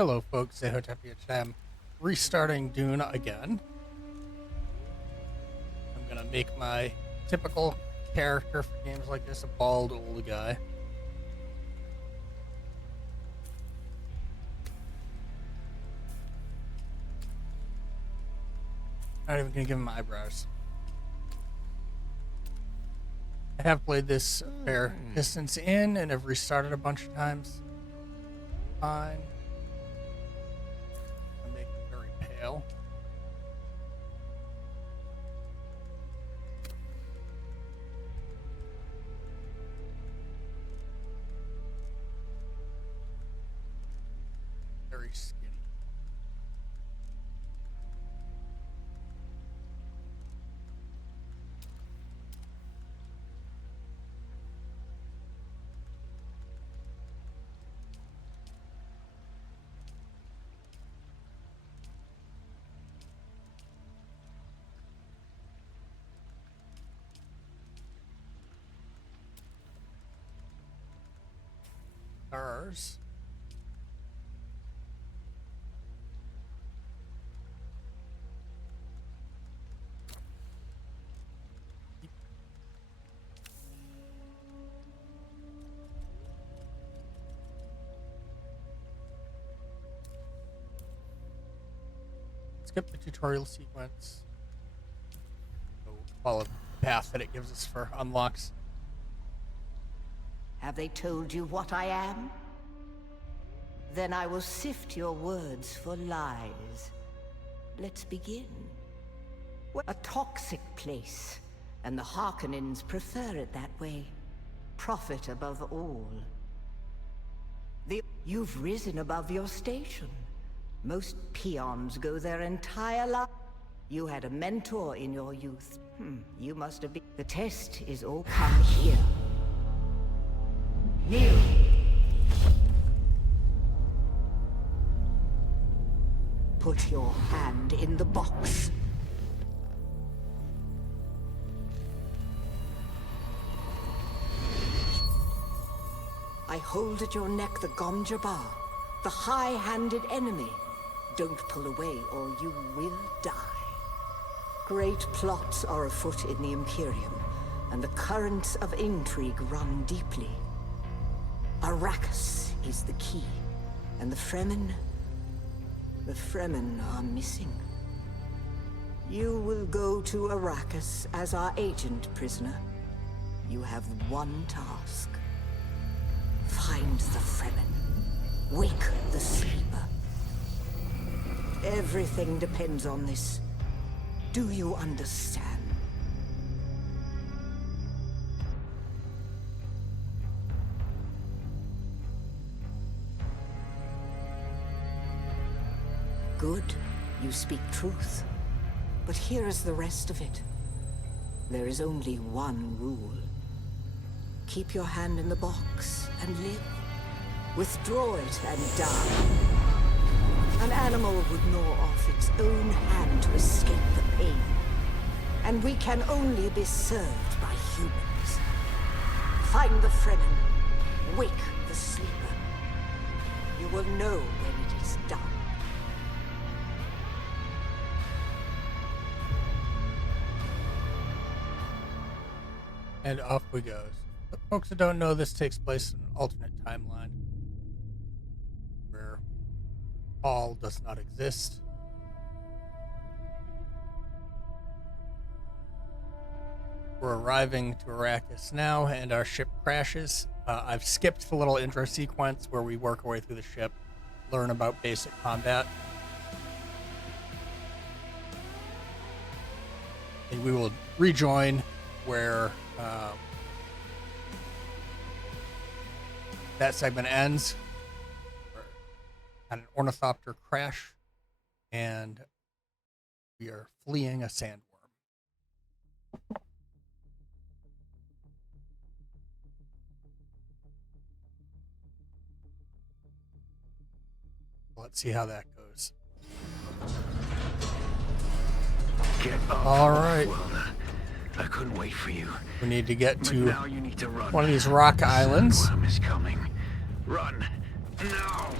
Hello folks, Zehotep here. Today I'm restarting Dune again. I'm gonna make my typical character for games like this, a bald old guy. Not even gonna give him eyebrows. I have played this a fair distance in and have restarted a bunch of times. Fine. I'm making it very pale. Very skinny. Stars. Skip the tutorial sequence. So follow the path that it gives us for unlocks. Have they told you what I am? Then I will sift your words for lies. Let's begin. A toxic place, and the Harkonnens prefer it that way. Profit above all. You've risen above your station. Most peons go their entire life. You had a mentor in your youth. You must have been. The test is all come here. Kneel. Put your hand in the box. I hold at your neck the Gomjabar, the high-handed enemy. Don't pull away or you will die. Great plots are afoot in the Imperium, and the currents of intrigue run deeply. Arrakis is the key, and the Fremen are missing. You will go to Arrakis as our agent, prisoner. You have one task. Find the Fremen. Wake the sleeper. Everything depends on this. Do you understand? Good, you speak truth. But here is the rest of it. There is only one rule. Keep your hand in the box and live. Withdraw it and die. An animal would gnaw off its own hand to escape the pain. And we can only be served by humans. Find the Fremen. Wake the sleeper. You will know when it is done. And off we go. For folks that don't know, this takes place in an alternate timeline where all does not exist. We're arriving to Arrakis now, and our ship crashes. I've skipped the little intro sequence where we work our way through the ship, learn about basic combat. And we will rejoin where that segment ends. We're at an ornithopter crash, and we are fleeing a sandworm. Let's see how that goes. Get up. All right. I couldn't wait for you. We need to get to Now you need to run. one of these rock islands. Sandworm is coming. Run now.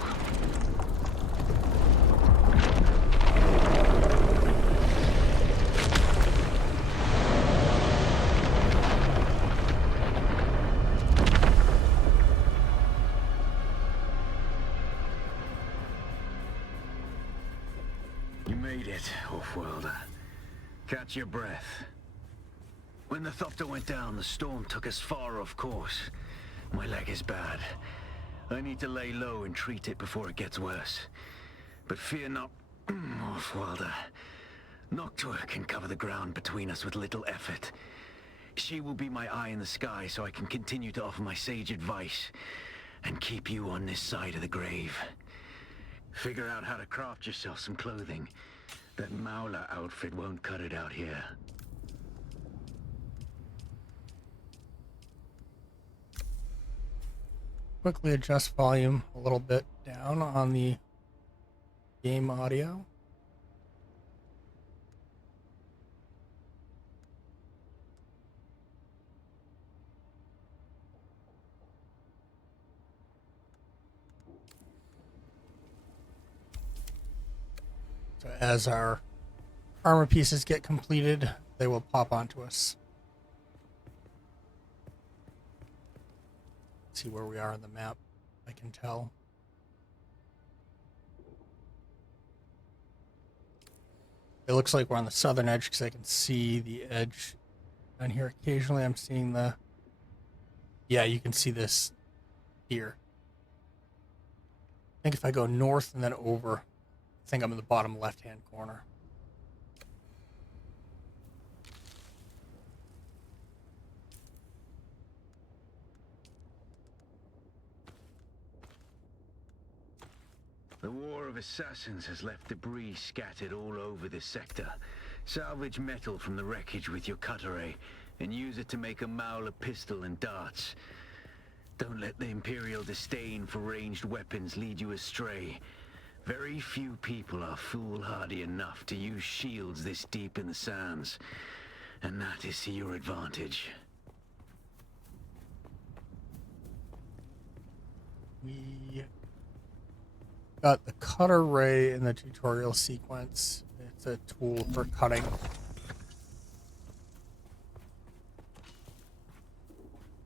made it, Off-worlder. Catch your breath. When the Thopter went down, the storm took us far off course. My leg is bad. I need to lay low and treat it before it gets worse. But fear not, Off-worlder. Noctua can cover the ground between us with little effort. She will be my eye in the sky so I can continue to offer my sage advice and keep you on this side of the grave. Figure out how to craft yourself some clothing. That Mauler outfit won't cut it out here. Quickly adjust volume a little bit down on the game audio. So as our armor pieces get completed, they will pop onto us. See where we are on the map, I can tell. It looks like we're on the southern edge because I can see the edge down here. Occasionally I'm seeing the... Yeah, you can see this here. I think if I go north and then over, I think I'm in the bottom left-hand corner. The War of Assassins has left debris scattered all over this sector. Salvage metal from the wreckage with your cutter and use it to make a Mauler pistol and darts. Don't let the Imperial disdain for ranged weapons lead you astray. Very few people are foolhardy enough to use shields this deep in the sands, and that is to your advantage. We got the cutter ray in the tutorial sequence. It's a tool for cutting.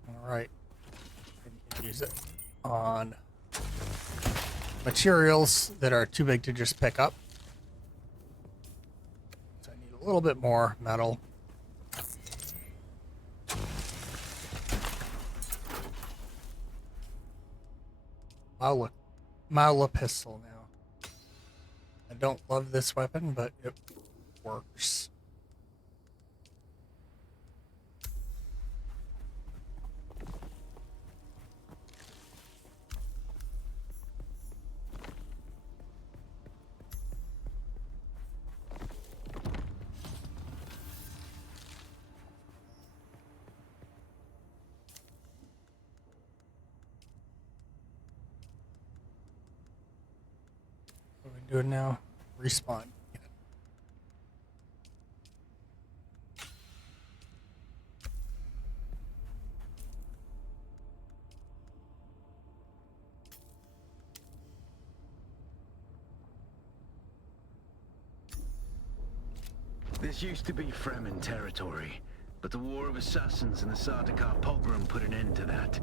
All right, you can use it on materials that are too big to just pick up. So I need a little bit more metal. Mauler pistol now. I don't love this weapon, but it works. What are we doing now? Respawn. This used to be Fremen territory, but the War of Assassins and the Sardaukar pogrom put an end to that.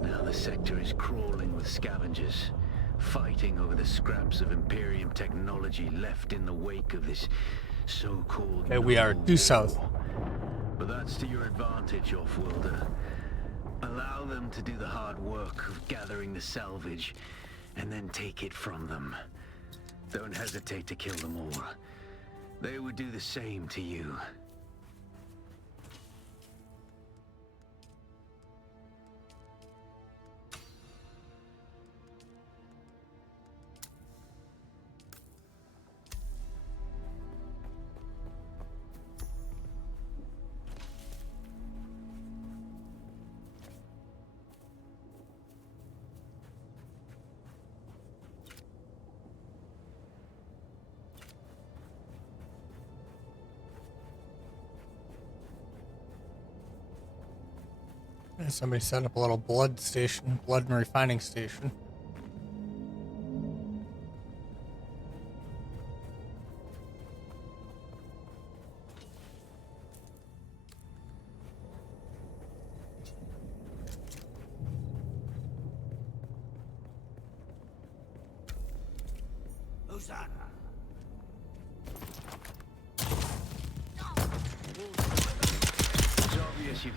Now the sector is crawling with scavengers, fighting over the scraps of Imperium technology left in the wake of this so-called Okay, we are due south. But that's to your advantage, Off-worlder. Allow them to do the hard work of gathering the salvage, and then take it from them. Don't hesitate to kill them all. They would do the same to you. Somebody set up a little blood station, blood and refining station. Hosanna.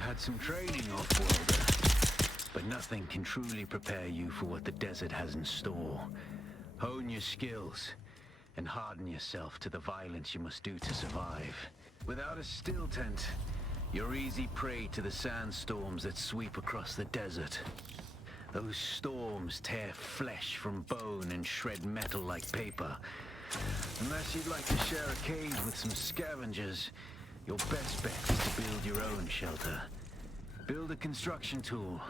had some training off-world, but nothing can truly prepare you for what the desert has in store. Hone your skills and harden yourself to the violence you must do to survive. Without a still tent, you're easy prey to the sandstorms that sweep across the desert. Those storms tear flesh from bone and shred metal like paper. Unless you'd like to share a cave with some scavengers, your best bet is to build your own shelter. Build a construction tool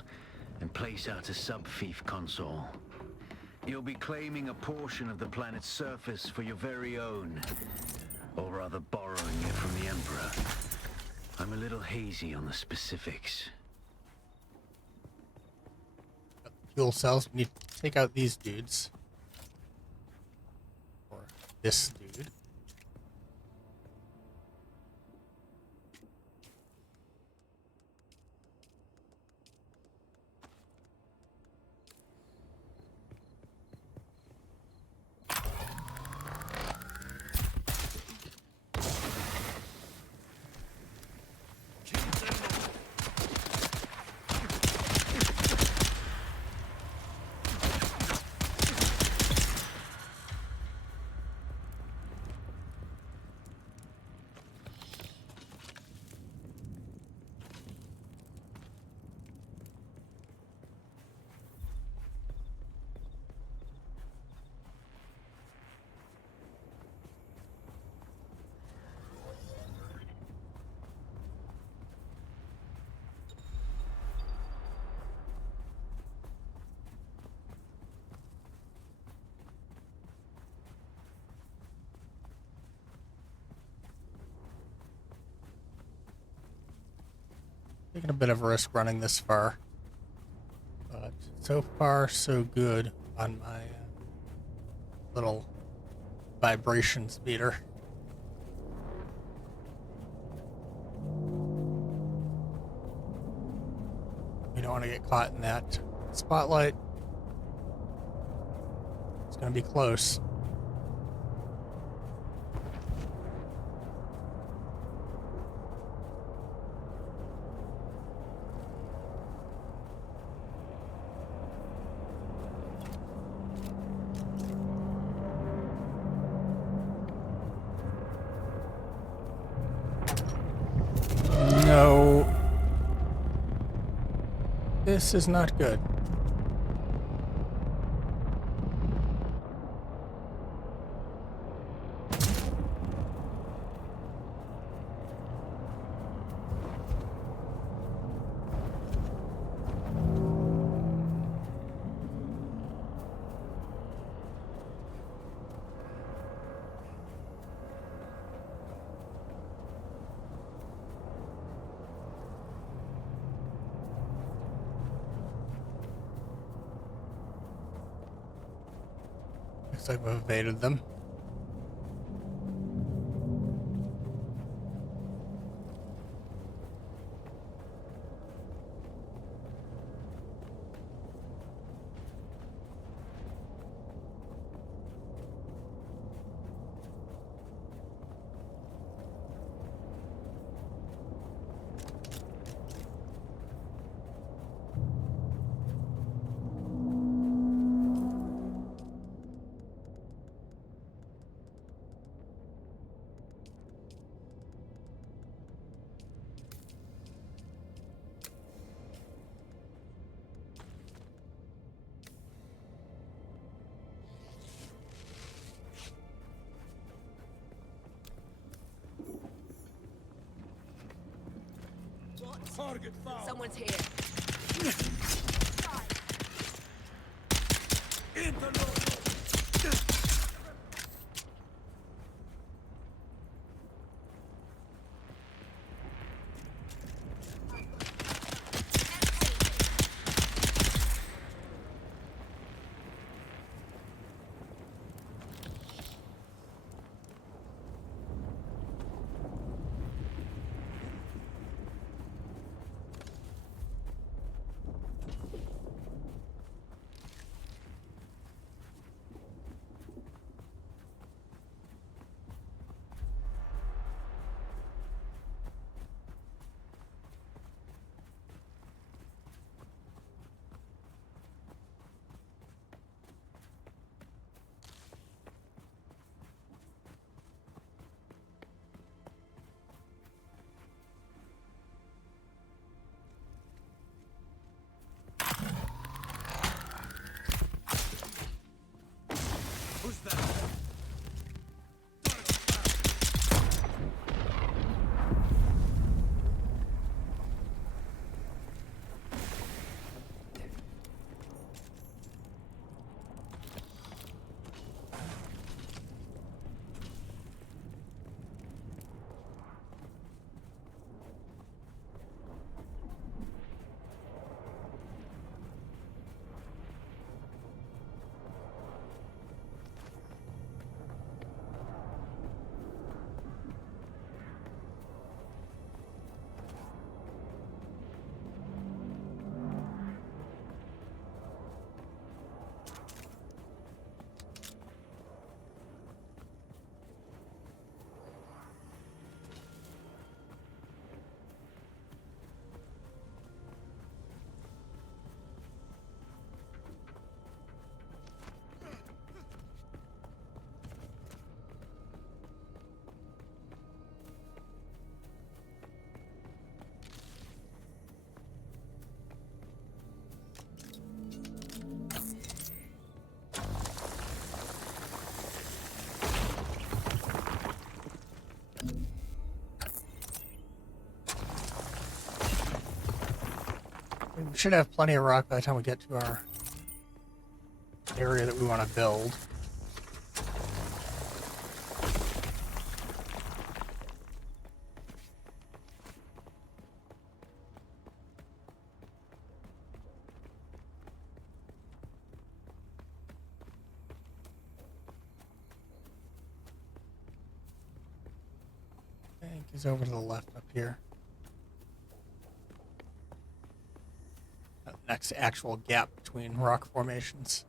and place out a sub-fief console. You'll be claiming a portion of the planet's surface for your very own, or rather borrowing it from the Emperor. I'm a little hazy on the specifics. Fuel cells. We need to take out these dudes. Or this dude. Taking a bit of a risk running this far, but so far so good on my little vibration speeder. We don't want to get caught in that spotlight. It's going to be close. No. This is not good. Looks like we've evaded them. Target found. Someone's here. we should have plenty of rock by the time we get to our area that we want to build. I think he's over to the left up here. Next actual gap between rock formations.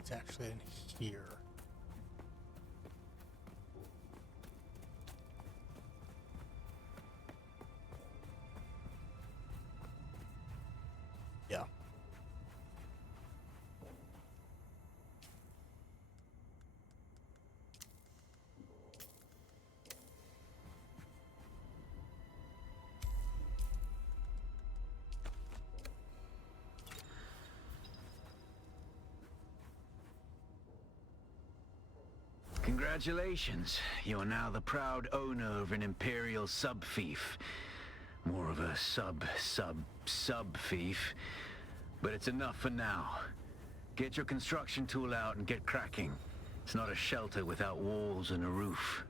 It's actually in here. Yeah. Congratulations. You are now the proud owner of an Imperial sub-fief. More of a sub-fief. But it's enough for now. Get your construction tool out and get cracking. It's not a shelter without walls and a roof.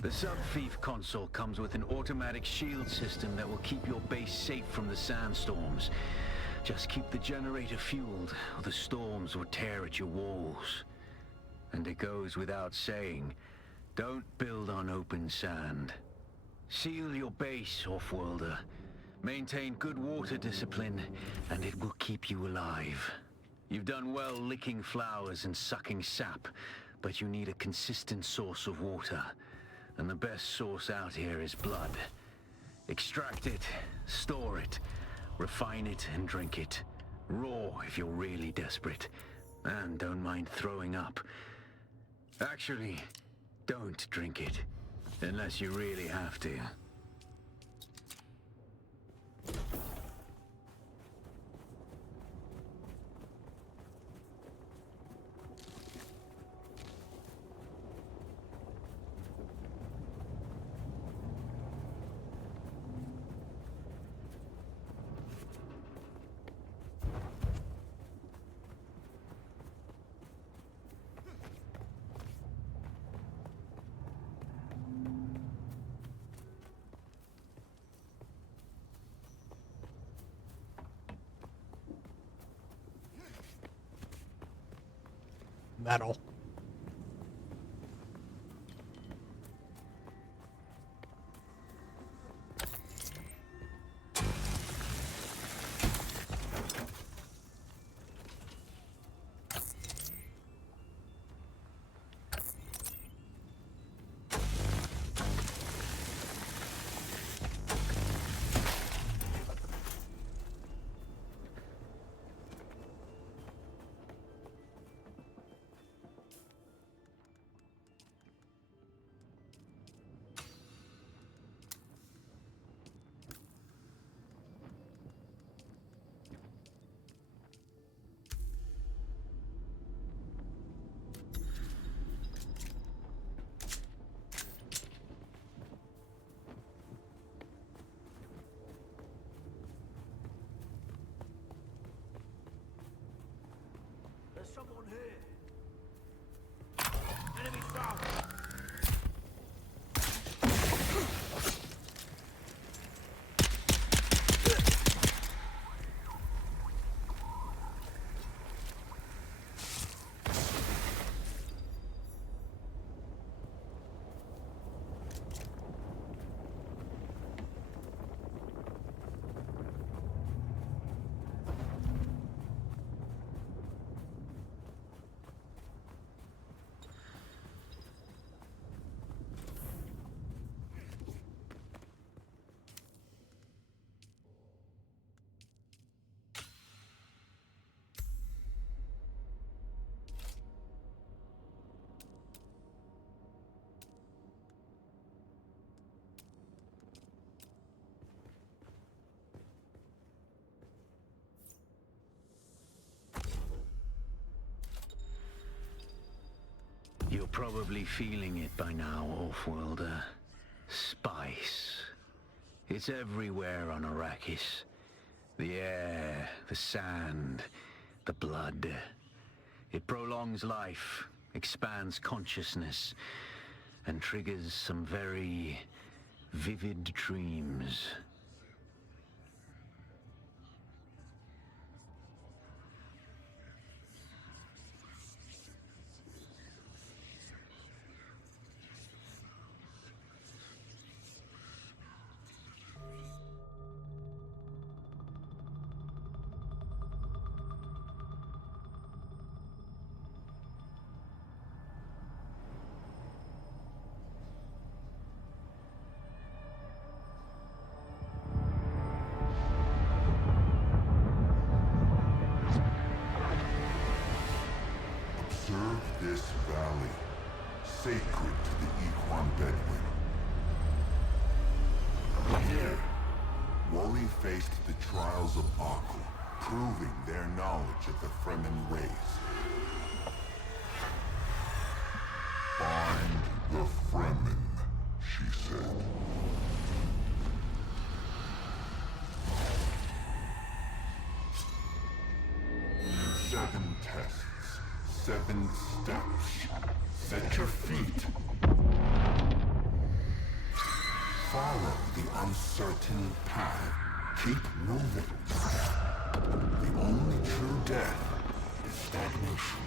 The sub-thief console comes with an automatic shield system that will keep your base safe from the sandstorms. Just keep the generator fueled, or the storms will tear at your walls. And it goes without saying, don't build on open sand. Seal your base, Offworlder. Maintain good water discipline, and it will keep you alive. You've done well licking flowers and sucking sap, but you need a consistent source of water. And the best source out here is blood. Extract it, store it, refine it, and drink it. Raw if you're really desperate. And don't mind throwing up. Actually, don't drink it. Unless you really have to. Metal. There's someone here. Enemy found. You're probably feeling it by now, Offworlder. Spice. It's everywhere on Arrakis. The air, the sand, the blood. It prolongs life, expands consciousness, and triggers some very vivid dreams. Observe this valley, sacred to the Ikhwan Bedouin. Here, Woli faced the trials of Akul, proving their knowledge of the Fremen race. Find the Fremen, she said. 7 tests, 7 steps. Set your feet. Follow the uncertain path. Keep moving. The only true death is stagnation.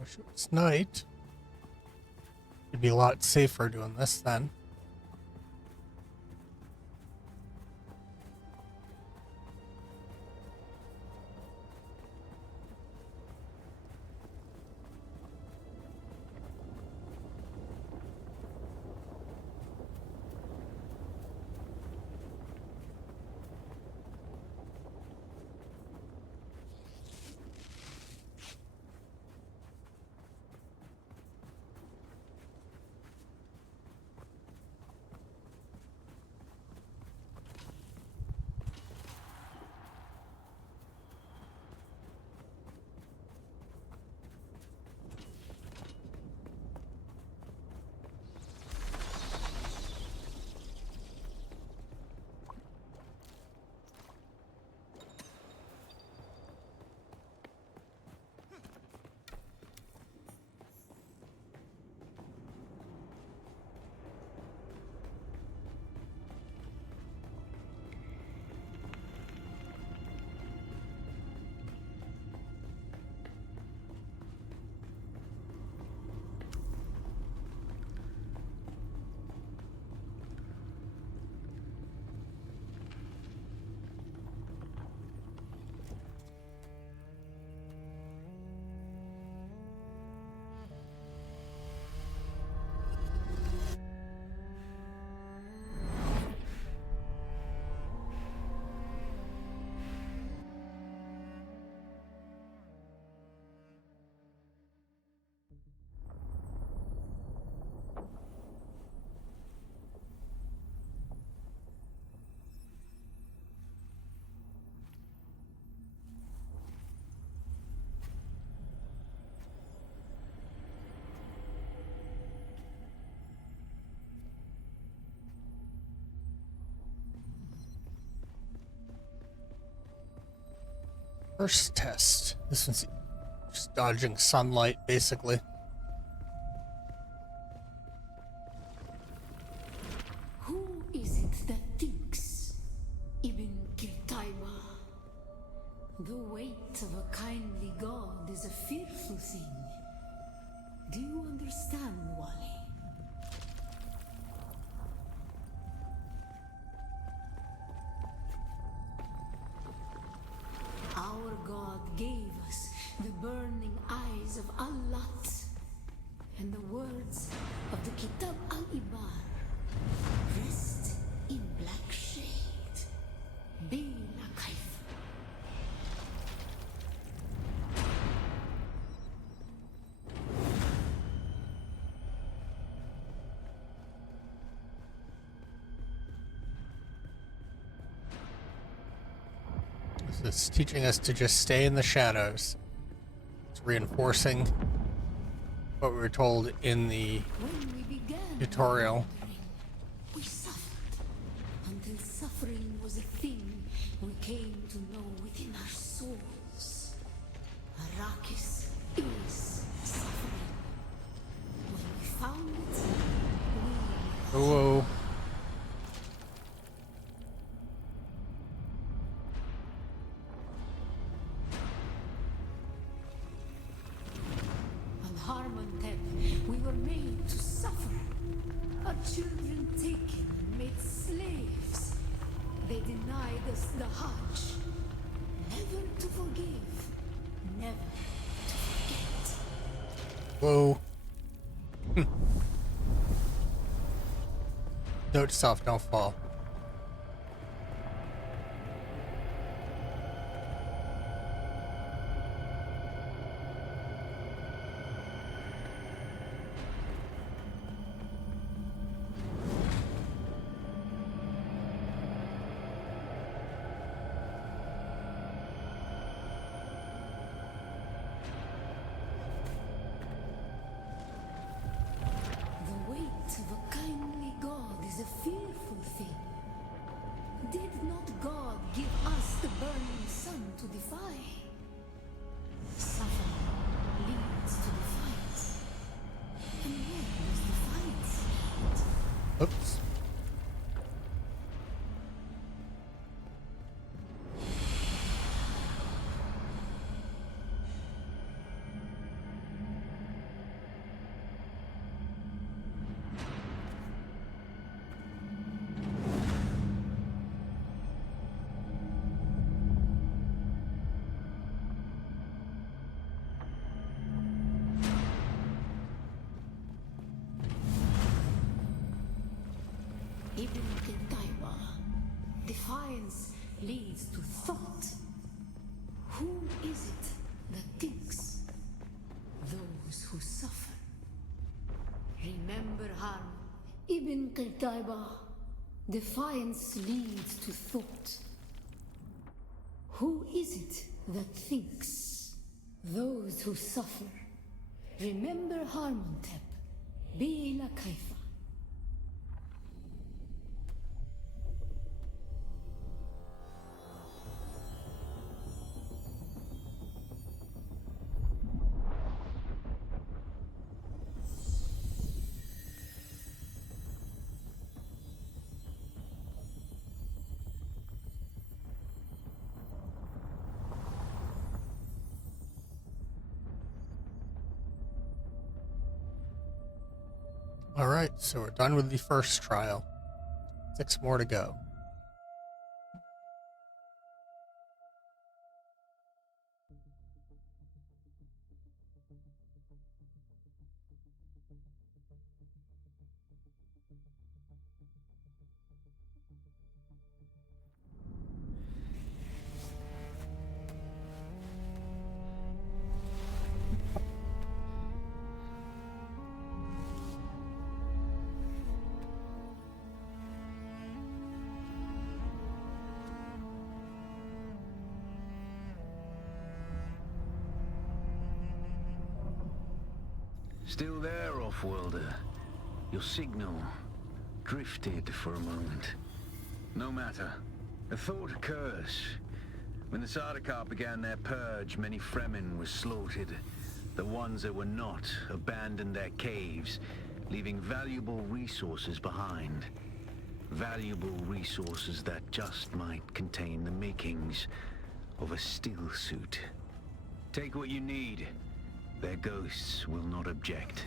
Wish it was night. It'd be a lot safer doing this then. First test. This one's just dodging sunlight, basically. Who is it that thinks? Ibn Kirtaiba. The weight of a kindly god is a fearful thing. Do you understand, Wally? Our God gave us the burning eyes of Allat and the words of the Kitab al-Ibar. Rest in black shade. Bila kaif. It's teaching us to just stay in the shadows. It's reinforcing what we were told in the When we began tutorial. wandering, we suffered until suffering was a thing we came to know within our souls. Arrakis is suffering. When we found it, We were made to suffer. Our children taken and made slaves. They denied us the Hajj. Never to forgive. Never to forget. Whoa. Note to self, don't fall. The weight of a kindly God is a fearful thing. Did not God give us the burning sun to defy? Suffering leads to defiance. And where does defiance lead? Oops. Ibn Qutayba. Defiance leads to thought. Who is it that thinks? Those who suffer. Remember harm. Ibn Qutayba. Defiance leads to thought. Who is it that thinks? Those who suffer. Remember Harmontep. Bila Kaifa. Alright, so we're done with the first trial. 6 more to go. Still there, off-worlder? Your signal drifted for a moment. No matter. A thought occurs. When the Sardaukar began their purge, many Fremen were slaughtered. The ones that were not abandoned their caves, leaving valuable resources behind. Valuable resources that just might contain the makings of a still suit. Take what you need. Their ghosts will not object.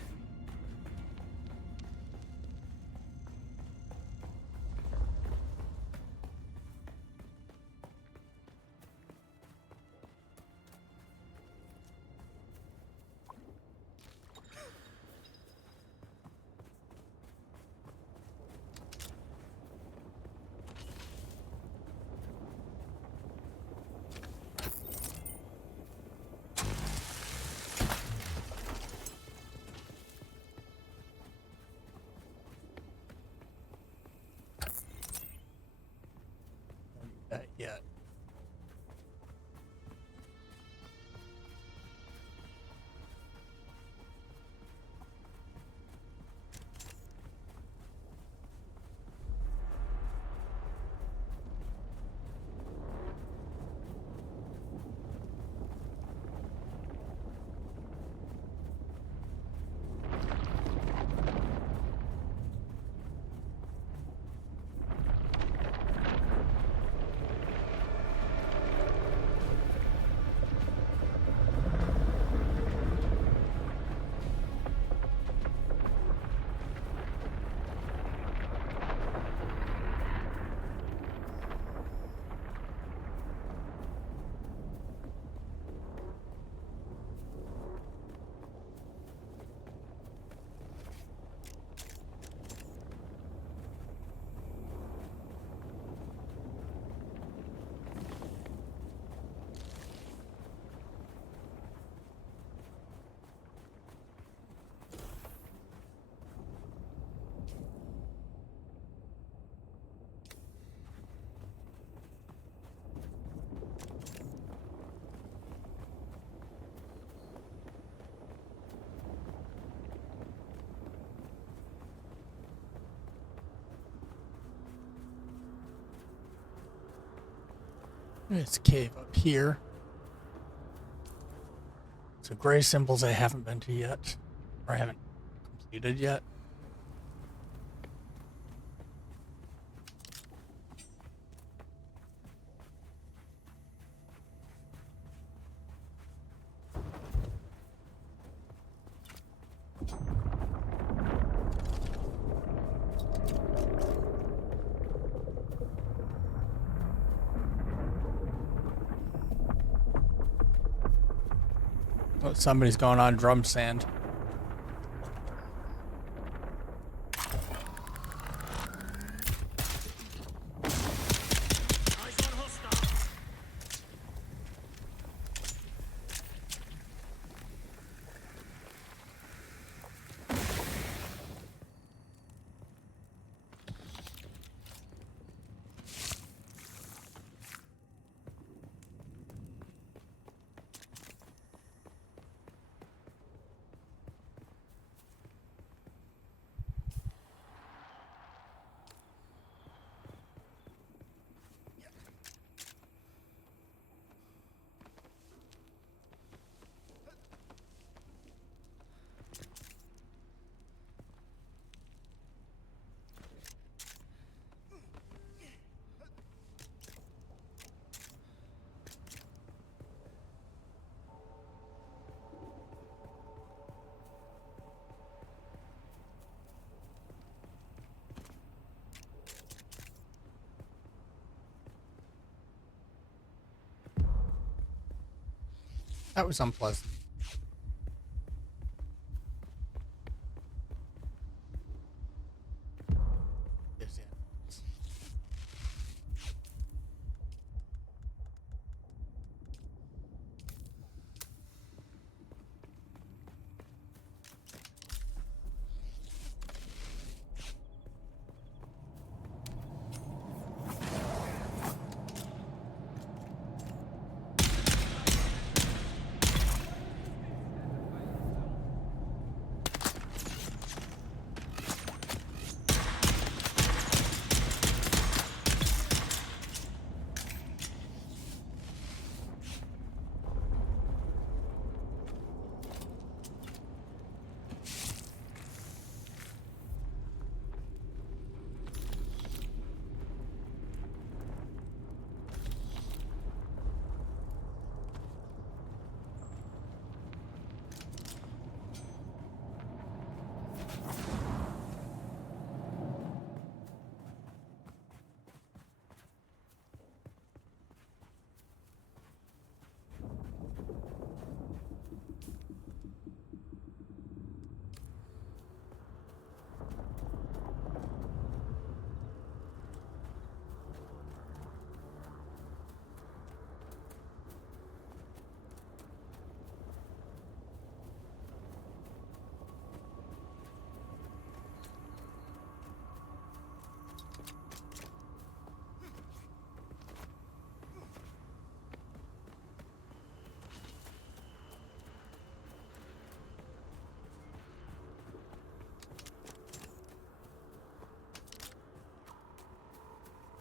There's a cave up here. So gray symbols I haven't been to yet, or I haven't completed yet. Oh, somebody's going on drum sand. That was unpleasant. Yes, yeah.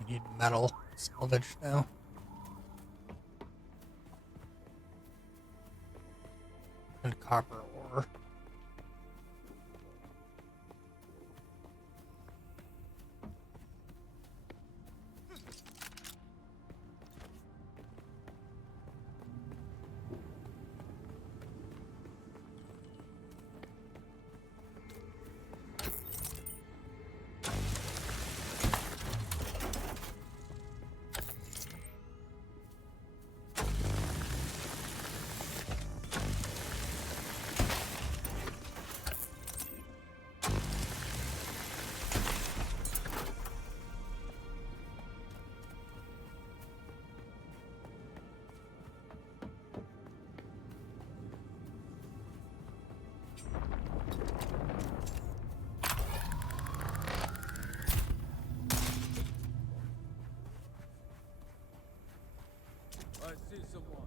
We need metal salvage now. And copper ore. I see someone.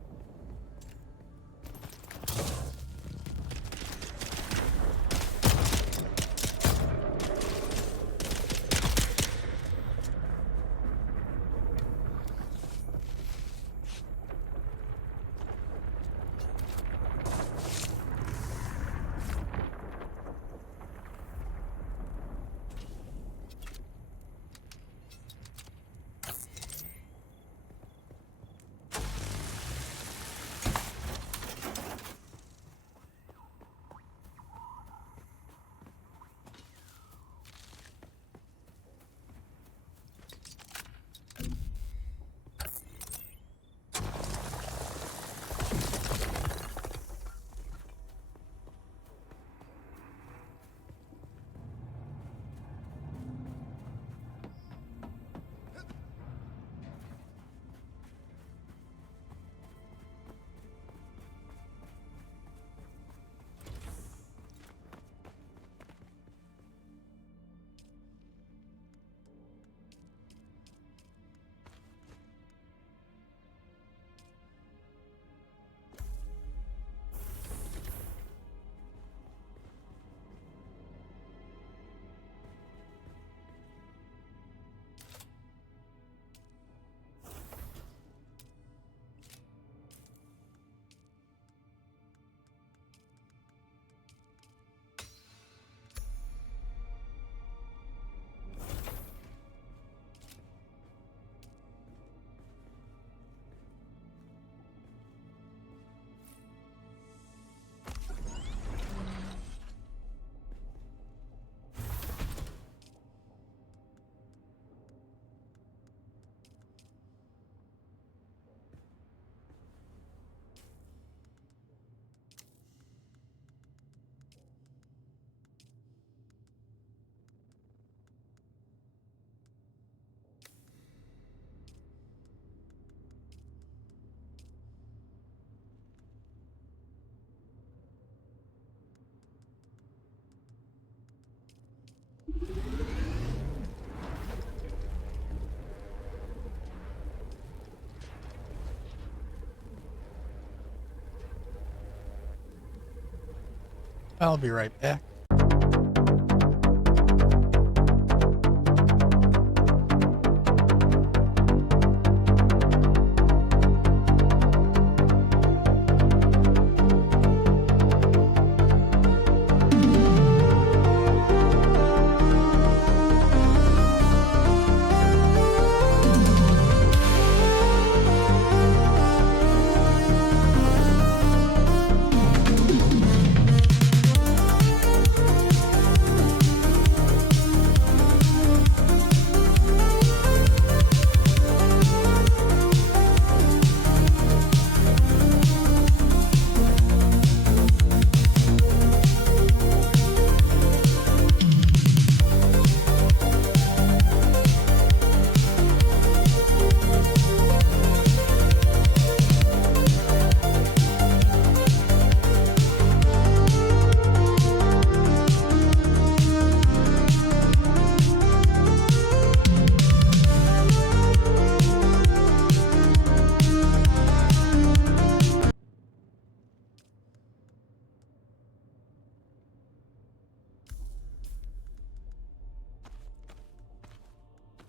I'll be right back.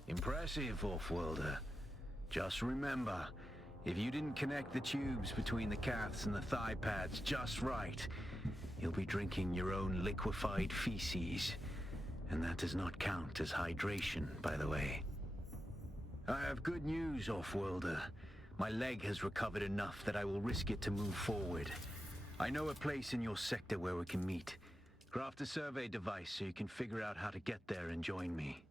Impressive, off-worlder. Just remember, if you didn't connect the tubes between the caths and the thigh pads just right, you'll be drinking your own liquefied feces. And that does not count as hydration, by the way. I have good news, off-worlder. My leg has recovered enough that I will risk it to move forward. I know a place in your sector where we can meet. Craft a survey device so you can figure out how to get there and join me.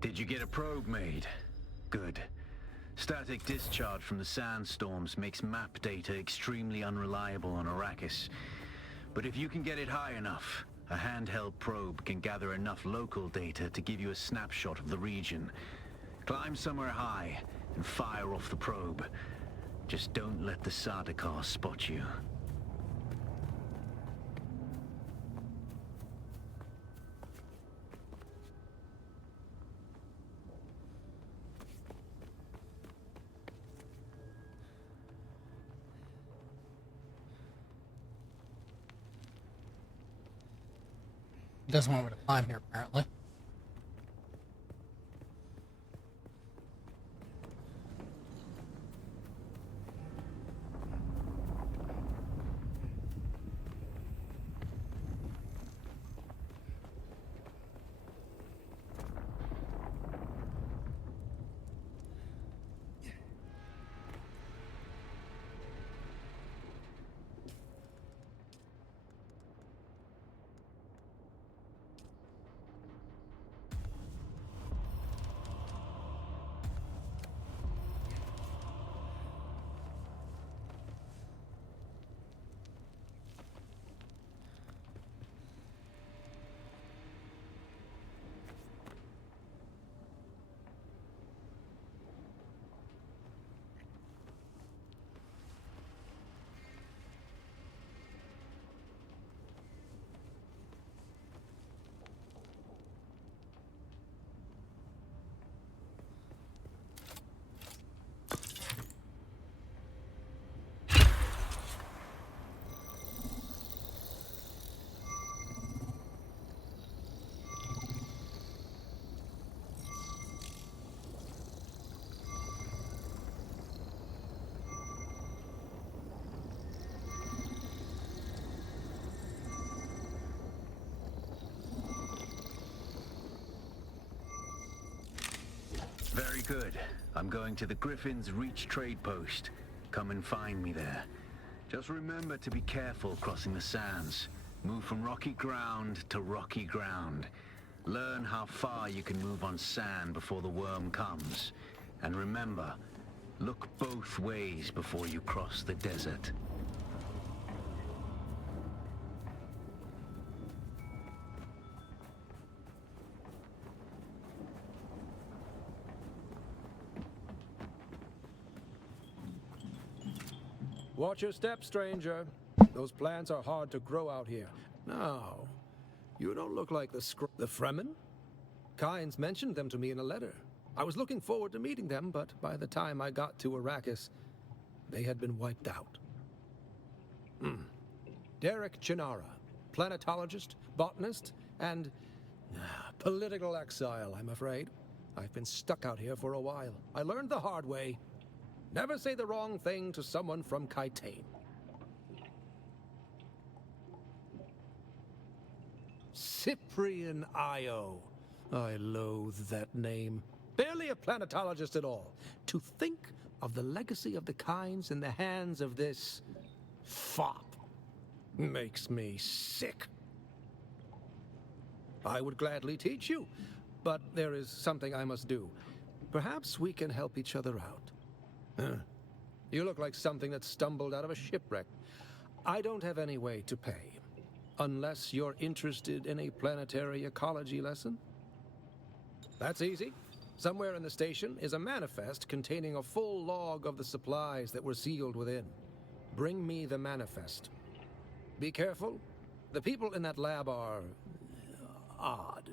Did you get a probe made? Good. Static discharge from the sandstorms makes map data extremely unreliable on Arrakis. But if you can get it high enough, a handheld probe can gather enough local data to give you a snapshot of the region. Climb somewhere high and fire off the probe. Just don't let the Sardaukar spot you. It doesn't want me to climb here, apparently. Very good. I'm going to the Griffin's Reach trade post. Come and find me there. Just remember to be careful crossing the sands. Move from rocky ground to rocky ground. Learn how far you can move on sand before the worm comes. And remember, look both ways before you cross the desert. Watch your step, stranger. Those plants are hard to grow out here. No, you don't look like the Fremen? Kynes mentioned them to me in a letter. I was looking forward to meeting them, but by the time I got to Arrakis, they had been wiped out. Derek Chinara, planetologist, botanist, and political exile, I'm afraid. I've been stuck out here for a while. I learned the hard way. Never say the wrong thing to someone from Kaitain. Cyprian Io. I loathe that name. Barely a planetologist at all. To think of the legacy of the Kynes in the hands of this fop makes me sick. I would gladly teach you, but there is something I must do. Perhaps we can help each other out. You look like something that stumbled out of a shipwreck. I don't have any way to pay, unless you're interested in a planetary ecology lesson. That's easy. Somewhere in the station is a manifest containing a full log of the supplies that were sealed within. Bring me the manifest. Be careful. The people in that lab are odd.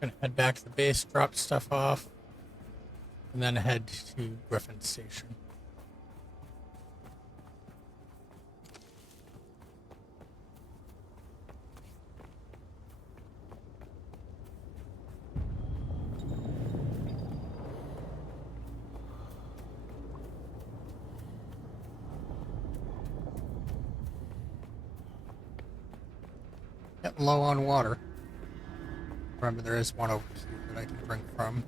Gonna head back to the base, drop stuff off, and then head to Griffin Station. Getting low on water. Remember, there is one over here that I can drink from.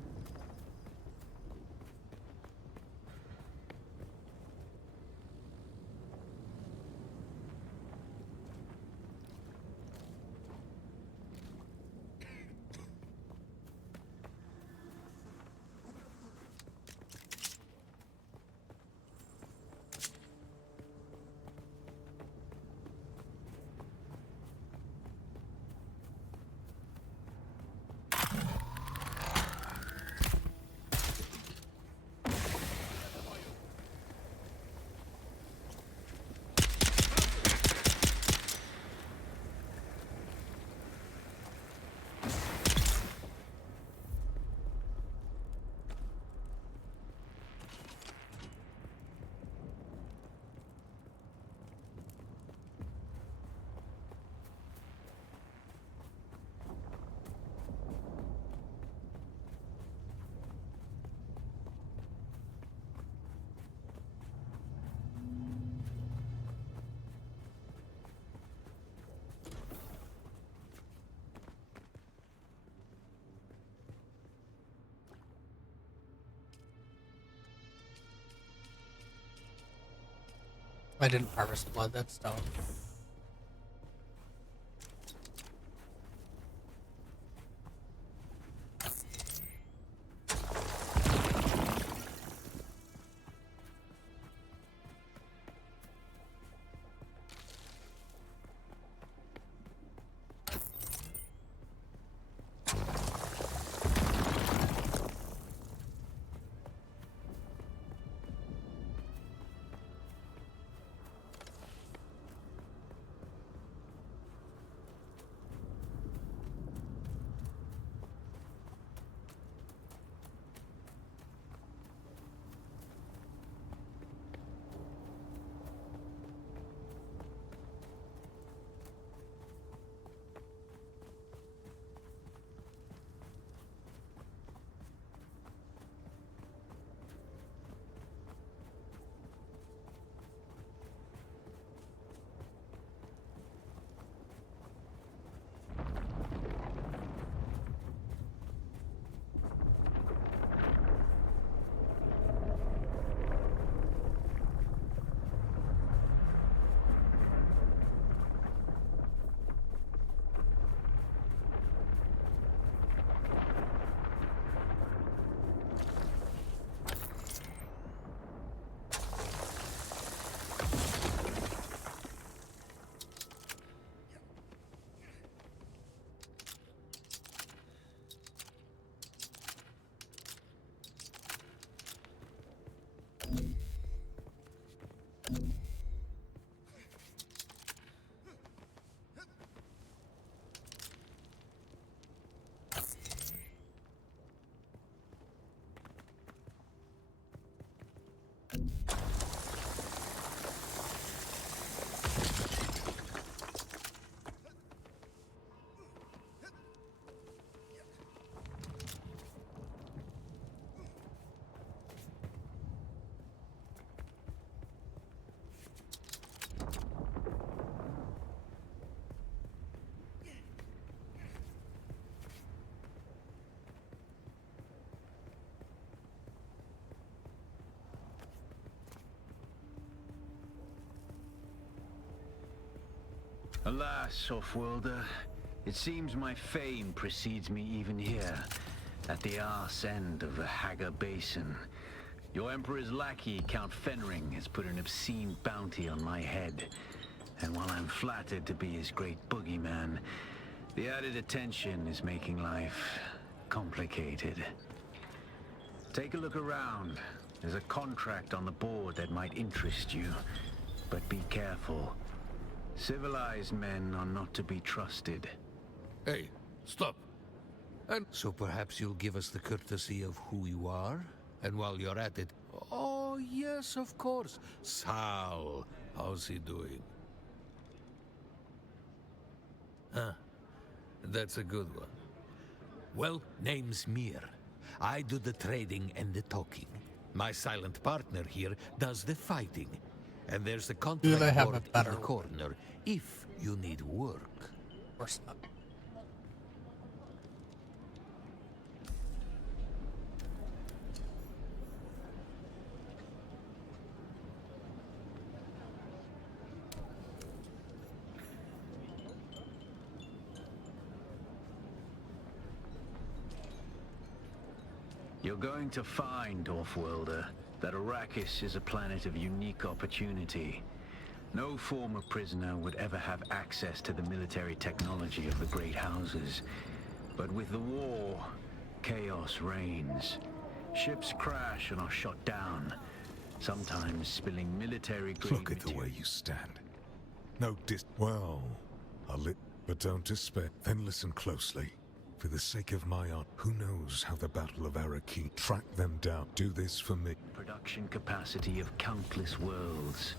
I didn't harvest blood, that's stone. Alas, Offworlder, it seems my fame precedes me even here, at the arse end of the Haga Basin. Your Emperor's lackey, Count Fenring, has put an obscene bounty on my head. And while I'm flattered to be his great boogeyman, the added attention is making life complicated. Take a look around. There's a contract on the board that might interest you. But be careful. Civilized men are not to be trusted. Hey, stop. And so perhaps you'll give us the courtesy of who you are? And while you're at it... Oh, yes, of course. Sal. How's he doing? Huh. That's a good one. Well, name's Mir. I do the trading and the talking. My silent partner here does the fighting. And there's the Do they contract have board a in better the corner if you need work. course not. You're going to find, Offworlder, that Arrakis is a planet of unique opportunity. No former prisoner would ever have access to the military technology of the Great Houses. But with the war, chaos reigns. Ships crash and are shot down, sometimes spilling military-grade Look at the way you stand. No well, but don't despair. Then listen closely. For the sake of my art, who knows how the Battle of Arrakis track them down. Do this for me. Production capacity of countless worlds.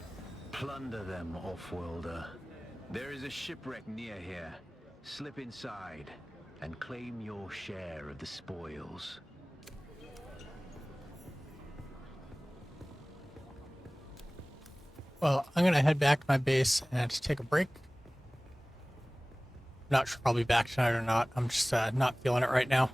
Plunder them, Offworlder. There is a shipwreck near here. Slip inside and claim your share of the spoils. Well, I'm gonna head back to my base and take a break. Not sure if I'll be back tonight or not. I'm just not feeling it right now.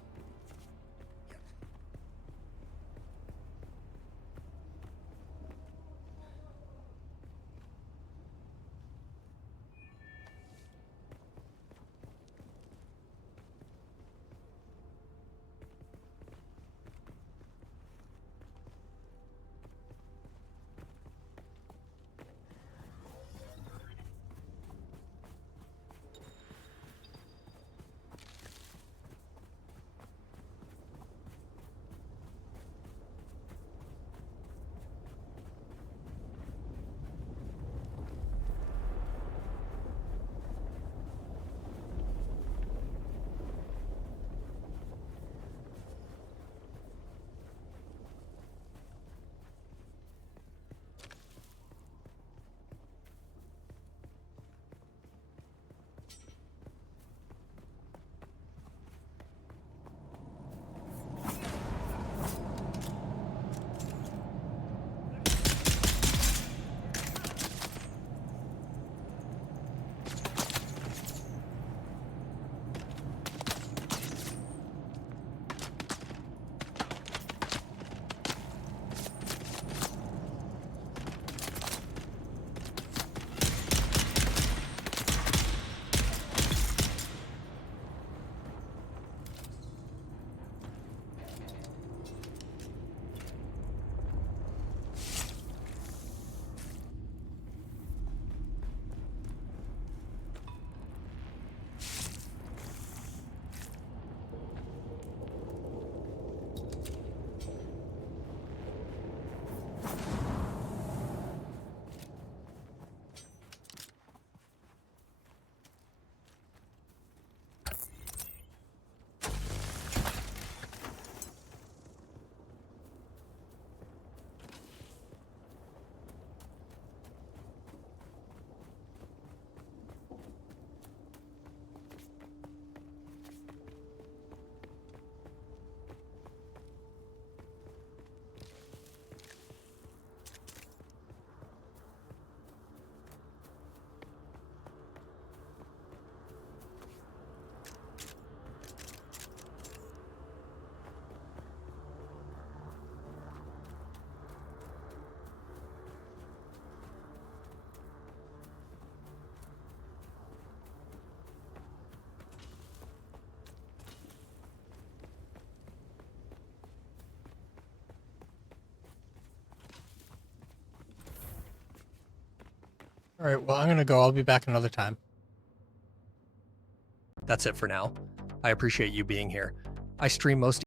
All right, well, I'm going to go. I'll be back another time. That's it for now. I appreciate you being here. I stream most